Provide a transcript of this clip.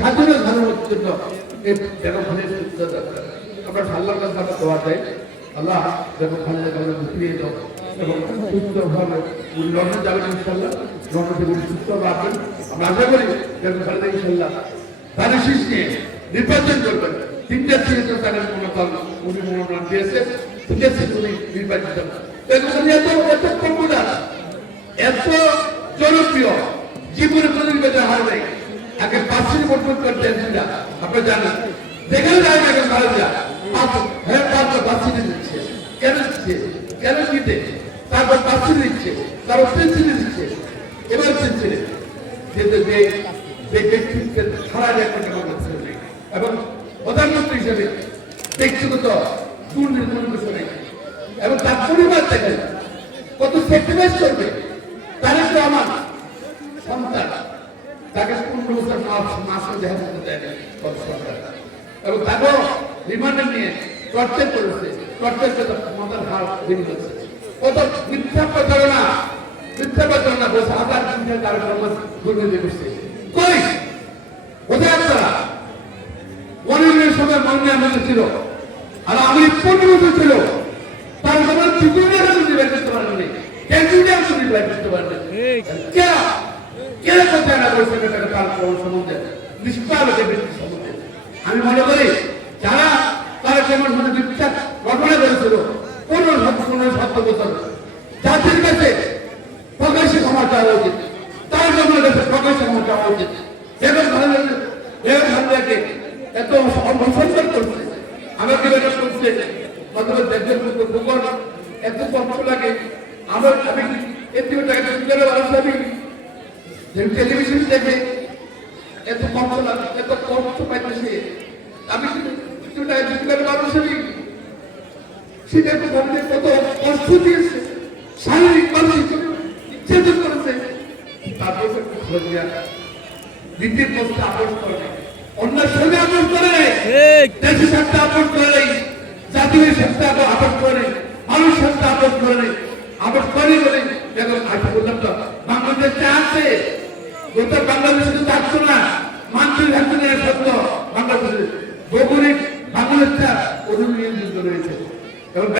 স্বাধীনতা ধারণের জন্য এই বেগম খালেদা আমরা আল্লাহর কাছে আমরা দোয়া চাই, আল্লাহ বেগম খালেদা জিয়াকে ফিরিয়ে দাও এবং সুস্থভাবে উনি লন্ডন যাবেন ইনশাল্লাহ, লন্ডন থেকে উনি সুস্থ রাখবেন। আমরা আশা করি বেগম খালেদা ইনশাল্লাহ তাদের শীষ নিয়ে নির্বাচন করবেন। তিনটা সিটে তো তাদের উনি মনোনয়ন দিয়েছেন, তিনটা সিট উনি নির্বাচিত। বেগম খালেদা এত পপুলার, এত জনপ্রিয়, জীবনে কোনো নির্বাচন হয় নাই। আগে 5 ভোট করতেন সেটা আপনারা জানেন, যেখানে যায় না কেন ভালো যা হ্যাঁ 5 দিচ্ছে, কেন দিচ্ছে, কেন দিতে, তারপর 5 দিচ্ছে, তারপর 3 দিচ্ছে, এবার 3 কিন্তু যে ব্যক্তিত্বের ছাড়া যায় এবং প্রধানমন্ত্রী হিসেবে ব্যক্তিগত দুর্নীতি কোনো কিছু নেই এবং তার পরিবার দেখেন কত স্যাক্রিফাইস করবে। তাহলে তো আমার সন্তান তাকে 15 বছর মাসে দেখা করতে দেয় এবং তাকেও রিমান্ডে নিয়ে টর্চার করেছে, টর্চার করে মাথার হাড় ভেঙে গেছে। কত মিথ্যা প্রচারণা বলছে হাজার দিনের কার্যক্রম দুর্নীতি করছে। কই কোথায় আপনারা? অনেকের সময় মনে আমাদের ছিল, আর আমি 15 বছর ছিল, তার সময় চিকুনে বের করতে পারেননি, ক্যান্টিনে আপনি বের করতে পারেন আমি মনে করি যারা তারা কেমন বিশ্বাস ঘটনা করেছিল 15-17 বছর জাতির কাছে প্রকাশ্যে ক্ষমা চাওয়া উচিত, তার জন্য কাছে প্রকাশ্যে ক্ষমা চাওয়া উচিত। ভারতকে এত অসম্মান করছে, আমাকে করছে এত কষ্ট লাগে। আমার আমি টেলিভিশন দেখে এত কষ্ট লাগে, এত কষ্ট পাইতেছে। আমি মানুষ সেটা কত কষ্ট দিয়েছে, শারীরিক মানসিক নির্যাতন করেছে। দ্বিতীয় পোস্টে আপোষ করে নাই, অন্যের সঙ্গে আপোষ করে নাই, দেশের সাথে আপোষ করে নাই, জাতীয় সাথে আপোষ করে নাই, মানুষ সাথে আপোষ করে নাই। আপোষ করে বলে দেখো আশা বললাম তো বাংলাদেশ আছে, গোটা বাংলাদেশে তো থাকতো না, মানুষের থাকতো না সত্য। বাংলাদেশের ভৌগোলিক বাংলাদেশটা অনুনিয়োজিত রয়েছে এবং